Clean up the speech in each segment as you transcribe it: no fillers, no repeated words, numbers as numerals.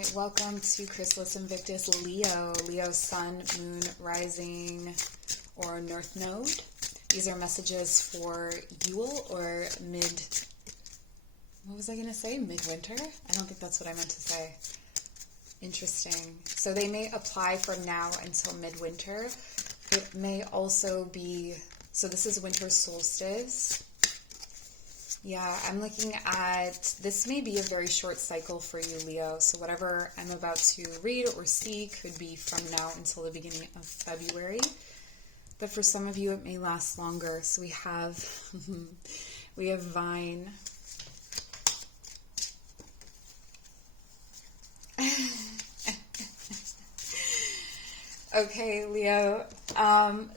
Alright, welcome to Chrysalisinvictus Leo. Leo sun, moon, rising, or north node. These are messages for Yule or what was I going to say? Midwinter? I don't think that's what I meant to say. Interesting. So they may apply from now until midwinter. It may also be, so this is Winter Solstice. Yeah, I'm looking at, this may be a very short cycle for you, Leo. So whatever I'm about to read or see could be from now until the beginning of February. But for some of you, it may last longer. So we have Vine. Okay, Leo.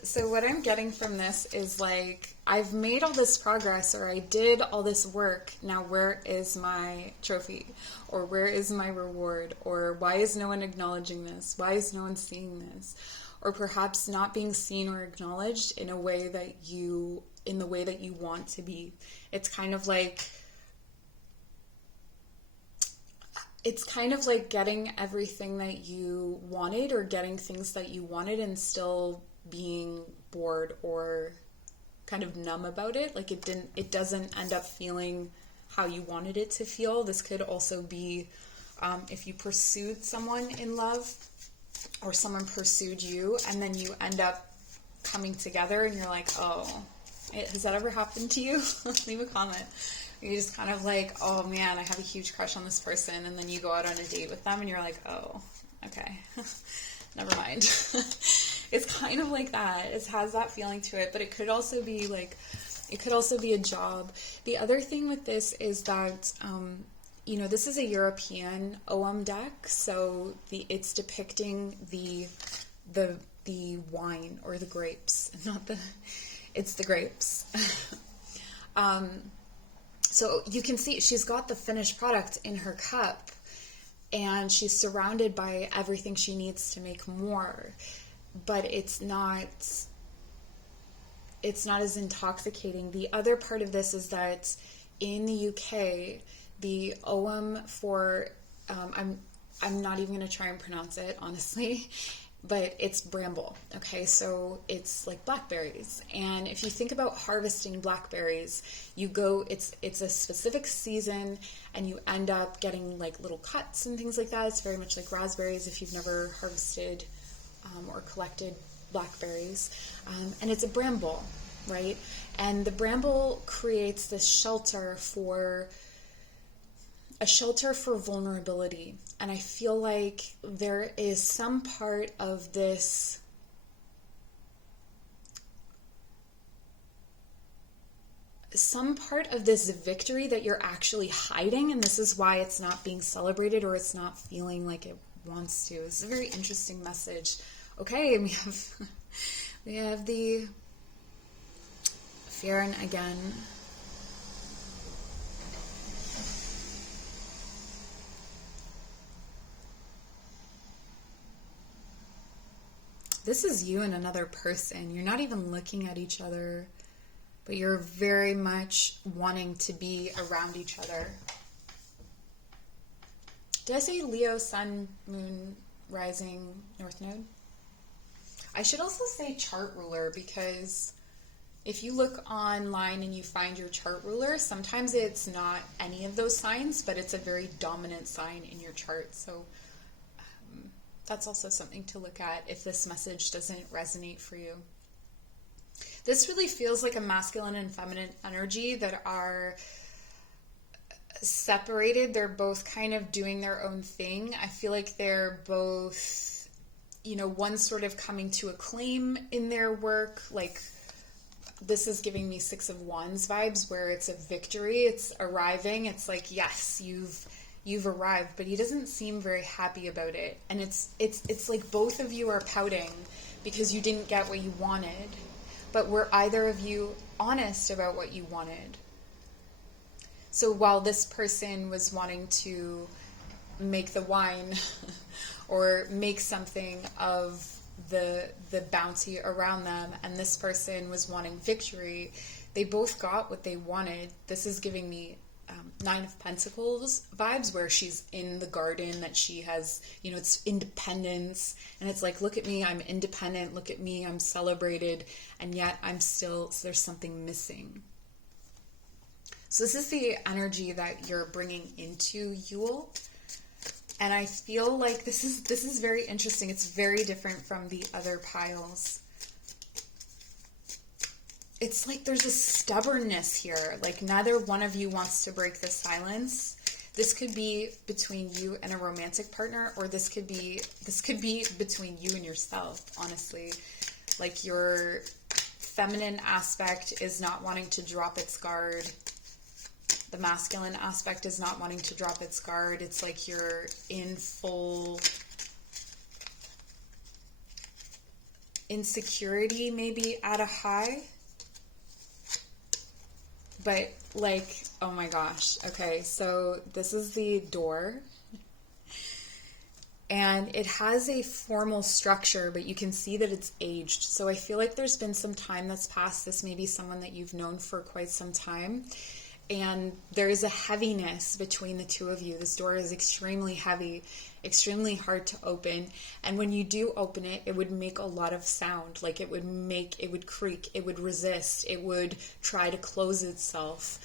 So what I'm getting from this is like, I've made all this progress, or I did all this work. Now where is my trophy? Or where is my reward? Or why is no one acknowledging this? Why is no one seeing this? Or perhaps not being seen or acknowledged in the way that you want to be. It's kind of like getting everything that you wanted, or getting things that you wanted and still being bored or kind of numb about it. Like it doesn't end up feeling how you wanted it to feel. This could also be if you pursued someone in love, or someone pursued you and then you end up coming together and you're like, oh, has that ever happened to you? Leave a comment. You just kind of like, oh man, I have a huge crush on this person, and then you go out on a date with them and you're like, oh, okay, never mind. It's kind of like that. It has that feeling to it, but it could also be like, it could also be a job. The other thing with this is that, this is a European Ogam deck, so it's depicting the wine or the grapes, it's the grapes. So you can see she's got the finished product in her cup, and she's surrounded by everything she needs to make more, but it's not as intoxicating. The other part of this is that in the UK, the Ogam for, I'm not even going to try and pronounce it, honestly, but it's bramble, okay? So it's like blackberries. And if you think about harvesting blackberries, it's a specific season, and you end up getting like little cuts and things like that. It's very much like raspberries if you've never harvested or collected blackberries. And it's a bramble, right? And the bramble creates this shelter for vulnerability. And I feel like there is some part of this victory that you're actually hiding, and this is why it's not being celebrated, or it's not feeling like it wants to. It's a very interesting message. Okay, we have the Fearon again. This is you and another person. You're not even looking at each other, but you're very much wanting to be around each other. Did I say Leo, Sun, Moon, Rising, North Node? I should also say chart ruler, because if you look online and you find your chart ruler, sometimes it's not any of those signs, but it's a very dominant sign in your chart. So that's also something to look at if this message doesn't resonate for you. This really feels like a masculine and feminine energy that are separated. They're both kind of doing their own thing. I feel like they're both, one sort of coming to acclaim in their work. Like, this is giving me Six of Wands vibes, where it's a victory. It's arriving. It's like, yes, you've arrived, but he doesn't seem very happy about it. And it's like both of you are pouting because you didn't get what you wanted. But were either of you honest about what you wanted? So while this person was wanting to make the wine or make something of the bounty around them, and this person was wanting victory, they both got what they wanted. This is giving me Nine of Pentacles vibes, where she's in the garden, that she has, you know, it's independence, and it's like, look at me, I'm independent, look at me, I'm celebrated, and yet I'm still, there's something missing. So this is the energy that you're bringing into Yule. And I feel like this is very interesting. It's very different from the other piles. It's like there's a stubbornness here. Like neither one of you wants to break the silence. This could be between you and a romantic partner, or this could be between you and yourself, honestly. Like your feminine aspect is not wanting to drop its guard. The masculine aspect is not wanting to drop its guard. It's like you're in full insecurity, maybe at a high. But like, oh my gosh. Okay, so this is the door. And it has a formal structure, but you can see that it's aged. So I feel like there's been some time that's passed. This may be someone that you've known for quite some time. And there is a heaviness between the two of you. This door is extremely heavy, extremely hard to open. And when you do open it, it would make a lot of sound. Like it would creak, it would resist, it would try to close itself.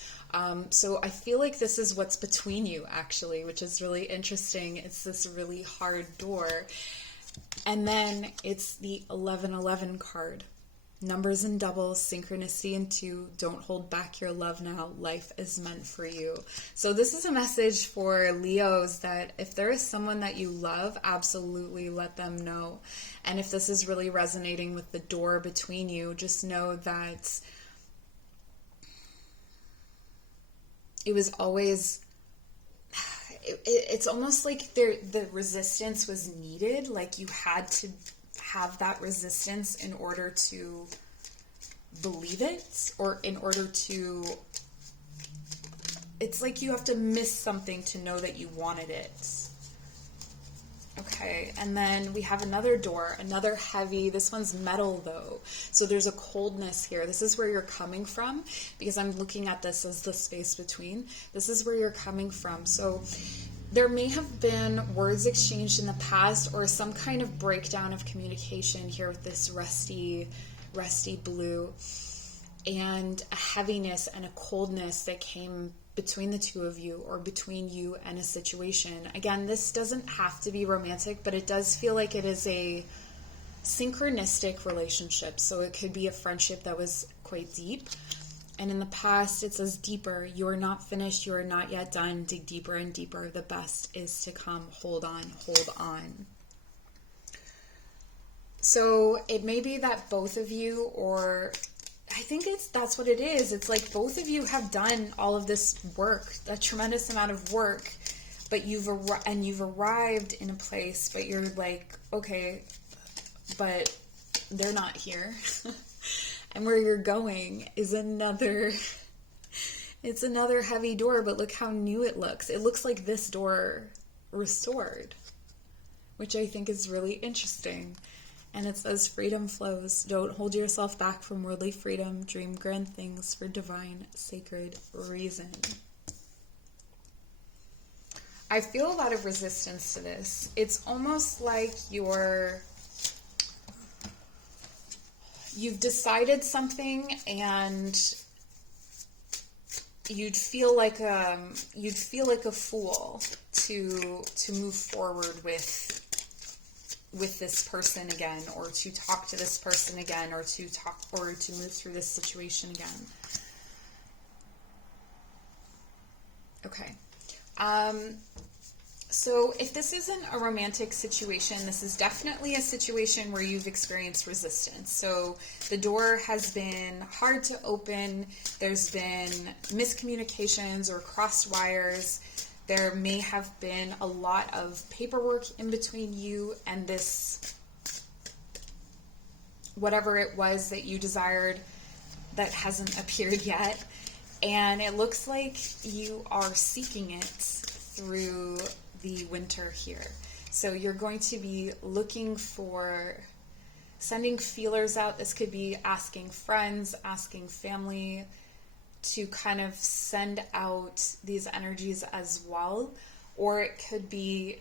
So I feel like this is what's between you, actually, which is really interesting. It's this really hard door. And then it's the 1111 card. Numbers and doubles, synchronicity and 2, don't hold back your love now, life is meant for you. So this is a message for Leos that if there is someone that you love, absolutely let them know. And if this is really resonating with the door between you, just know that it was always, it's almost like the resistance was needed, like you had to have that resistance in order to believe it, or in order to, it's like you have to miss something to know that you wanted it. Okay, and then we have another door, another heavy, this one's metal though, so there's a coldness here. This is where you're coming from, because I'm looking at this as the space between. This is where you're coming from. So there may have been words exchanged in the past, or some kind of breakdown of communication here with this rusty blue, and a heaviness and a coldness that came between the two of you, or between you and a situation. Again, this doesn't have to be romantic, but it does feel like it is a synchronistic relationship. So it could be a friendship that was quite deep. And in the past, it says deeper. You are not finished. You are not yet done. Dig deeper and deeper. The best is to come. Hold on. Hold on. So it may be that both of you, or I think that's what it is. It's like both of you have done all of this work, a tremendous amount of work, but you've arrived in a place, but you're like, okay, but they're not here. And where you're going is it's another heavy door, but look how new it looks. It looks like this door restored, which I think is really interesting. And it says freedom flows. Don't hold yourself back from worldly freedom. Dream grand things for divine, sacred reason. I feel a lot of resistance to this. It's almost like you've decided something, and you'd feel like a fool to move forward with this person again, or to talk to this person again, or to move through this situation again. Okay. So if this isn't a romantic situation, this is definitely a situation where you've experienced resistance. So the door has been hard to open. There's been miscommunications or crossed wires. There may have been a lot of paperwork in between you and this, whatever it was that you desired that hasn't appeared yet. And it looks like you are seeking it through the winter here. So you're going to be looking for, sending feelers out. This could be asking friends, asking family, to kind of send out these energies as well. Or it could be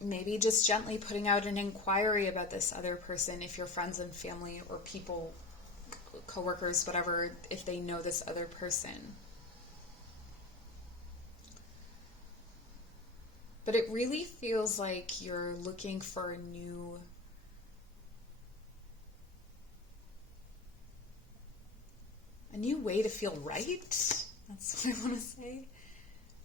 maybe just gently putting out an inquiry about this other person, if you're friends and family or people, coworkers, whatever, if they know this other person. But it really feels like you're looking for a new way to feel right. That's what I want to say.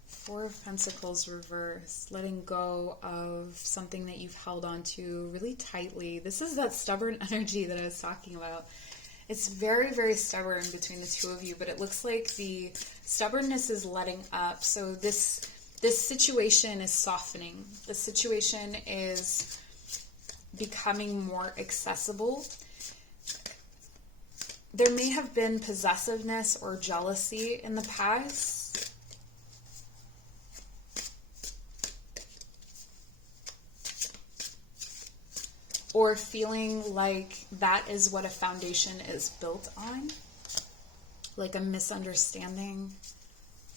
Four of Pentacles reversed, letting go of something that you've held on to really tightly. This is that stubborn energy that I was talking about. It's very, very stubborn between the two of you, but it looks like the stubbornness is letting up. So this situation is softening. The situation is becoming more accessible. There may have been possessiveness or jealousy in the past. Or feeling like that is what a foundation is built on. Like a misunderstanding.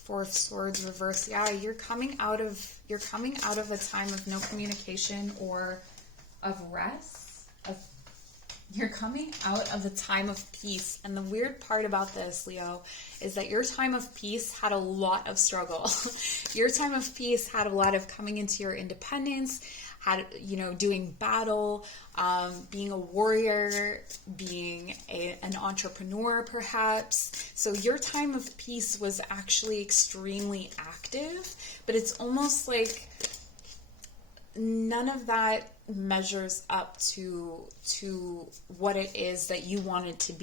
Four of Swords reverse. Yeah, you're coming out of a time of no communication or of rest. You're coming out of a time of peace. And the weird part about this, Leo, is that your time of peace had a lot of struggle. Your time of peace had a lot of coming into your independence, had, doing battle, being a warrior, being an entrepreneur perhaps. So your time of peace was actually extremely active, but it's almost like none of that measures up to what it is that you wanted to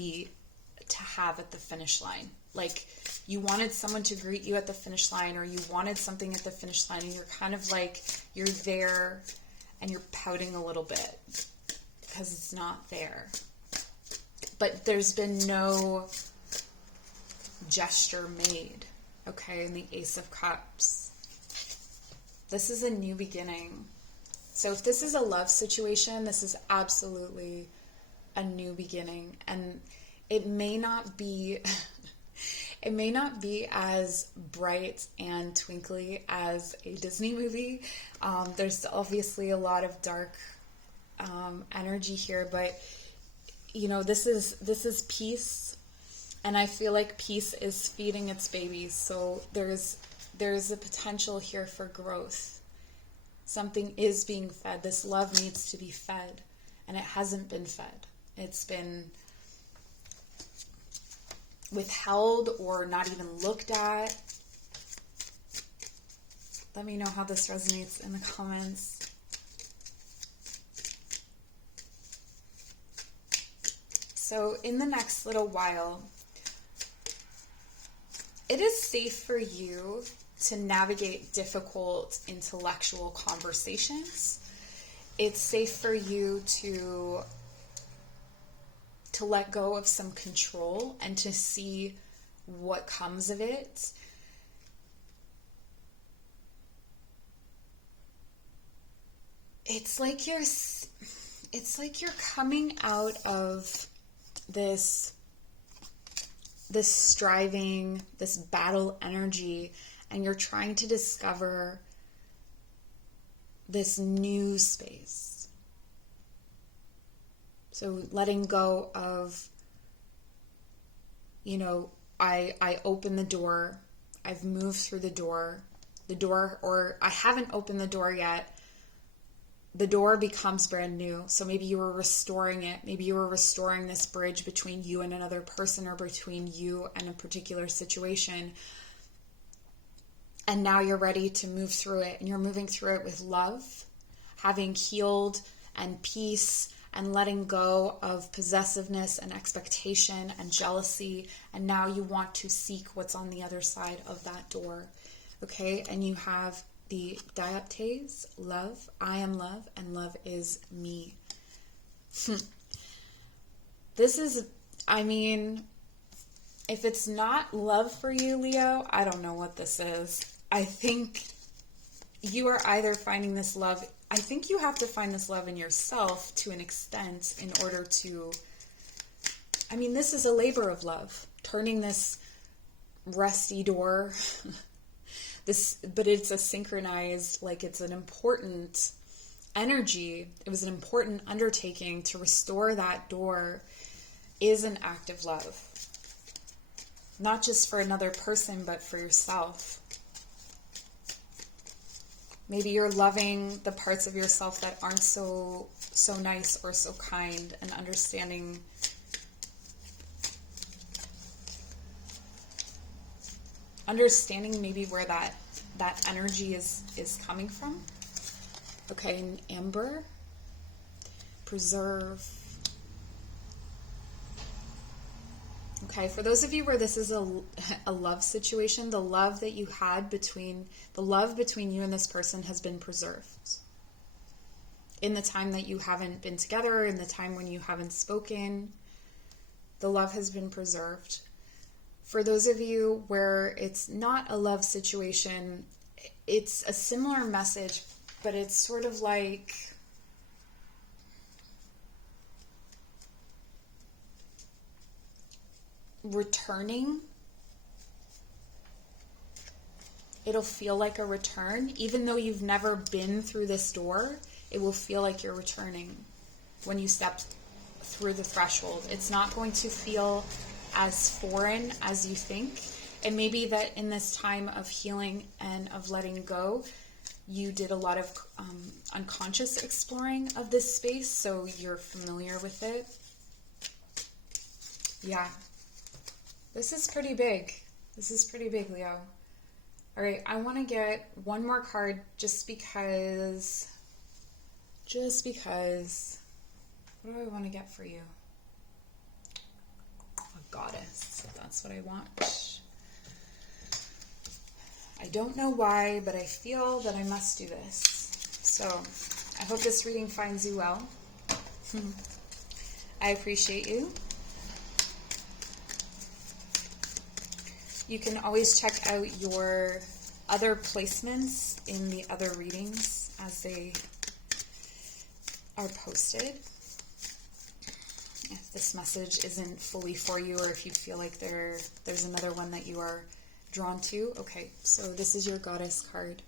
have at the finish line. Like, you wanted someone to greet you at the finish line, or you wanted something at the finish line, and you're kind of like, you're there and you're pouting a little bit because it's not there. But there's been no gesture made, okay? And the Ace of Cups. This is a new beginning. So if this is a love situation, this is absolutely a new beginning. And it may not be it may not be as bright and twinkly as a Disney movie. There's obviously a lot of dark energy here, but this is peace, and I feel like peace is feeding its babies. So there's a potential here for growth. Something is being fed. This love needs to be fed, and it hasn't been fed. It's been withheld or not even looked at. Let me know how this resonates in the comments. So in the next little while, it is safe for you to navigate difficult intellectual conversations. It's safe for you to let go of some control and to see what comes of it. It's like you're coming out of this striving, this battle energy, and you're trying to discover this new space. So letting go of, I open the door, I've moved through the door, or I haven't opened the door yet. The door becomes brand new. So maybe you were restoring it. Maybe you were restoring this bridge between you and another person, or between you and a particular situation. And now you're ready to move through it. And you're moving through it with love, having healed and peace, and letting go of possessiveness and expectation and jealousy. And now you want to seek what's on the other side of that door. Okay? And you have the dioptase, love, I am love, and love is me. This is, if it's not love for you, Leo, I don't know what this is. I think you are either finding this love, I think you have to find this love in yourself to an extent in order to I mean, this is a labor of love, turning this rusty door, but it's a synchronized, like it's an important energy. It was an important undertaking to restore that door, is an act of love. Not just for another person, but for yourself. Maybe you're loving the parts of yourself that aren't so nice or so kind, and understanding maybe where that energy is coming from. Okay, and amber, preserve. Okay, for those of you where this is a love situation, the love between you and this person has been preserved. In the time that you haven't been together, in the time when you haven't spoken, the love has been preserved. For those of you where it's not a love situation, it's a similar message, but it's sort of like returning. It'll feel like a return. Even though you've never been through this door, it will feel like you're returning when you step through the threshold. It's not going to feel as foreign as you think. And maybe that in this time of healing and of letting go, you did a lot of unconscious exploring of this space, so you're familiar with it. Yeah. This is pretty big. This is pretty big, Leo. All right, I want to get one more card just because. What do I want to get for you? A goddess. That's what I want. I don't know why, but I feel that I must do this. So I hope this reading finds you well. I appreciate you. You can always check out your other placements in the other readings as they are posted. If this message isn't fully for you, or if you feel like there's another one that you are drawn to. Okay, so this is your goddess card.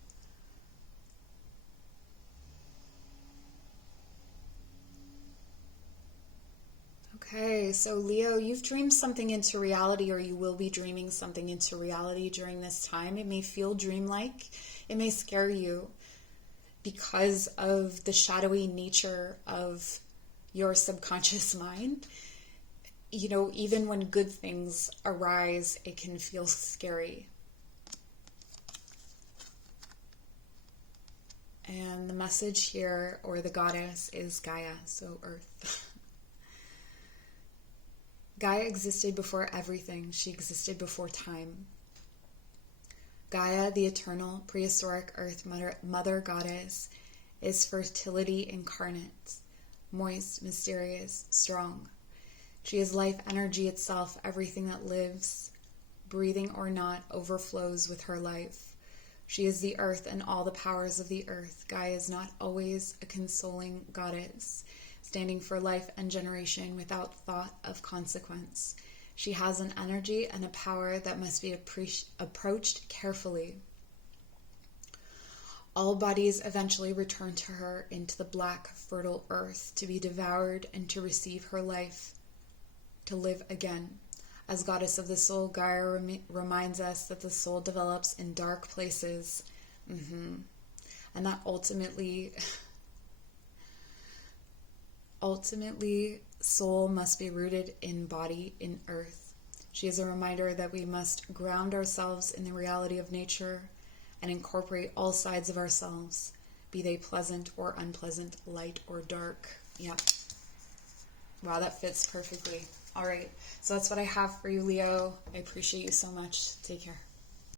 Okay, so Leo, you've dreamed something into reality, or you will be dreaming something into reality during this time. It may feel dreamlike. It may scare you because of the shadowy nature of your subconscious mind. You know, even when good things arise, it can feel scary. And the message here, or the goddess, is Gaia, so Earth. Gaia existed before everything. She existed before time. Gaia, the eternal, prehistoric Earth mother goddess, is fertility incarnate, moist, mysterious, strong. She is life energy itself. Everything that lives, breathing or not, overflows with her life. She is the earth and all the powers of the earth. Gaia is not always a consoling goddess, standing for life and generation without thought of consequence. She has an energy and a power that must be approached carefully. All bodies eventually return to her into the black, fertile earth to be devoured and to receive her life, to live again. As goddess of the soul, Gaia reminds us that the soul develops in dark places, and that ultimately, soul must be rooted in body, in earth. She is a reminder that we must ground ourselves in the reality of nature and incorporate all sides of ourselves, be they pleasant or unpleasant, light or dark. Yep. Wow, that fits perfectly. All right, so that's what I have for you, Leo. I appreciate you so much. Take care.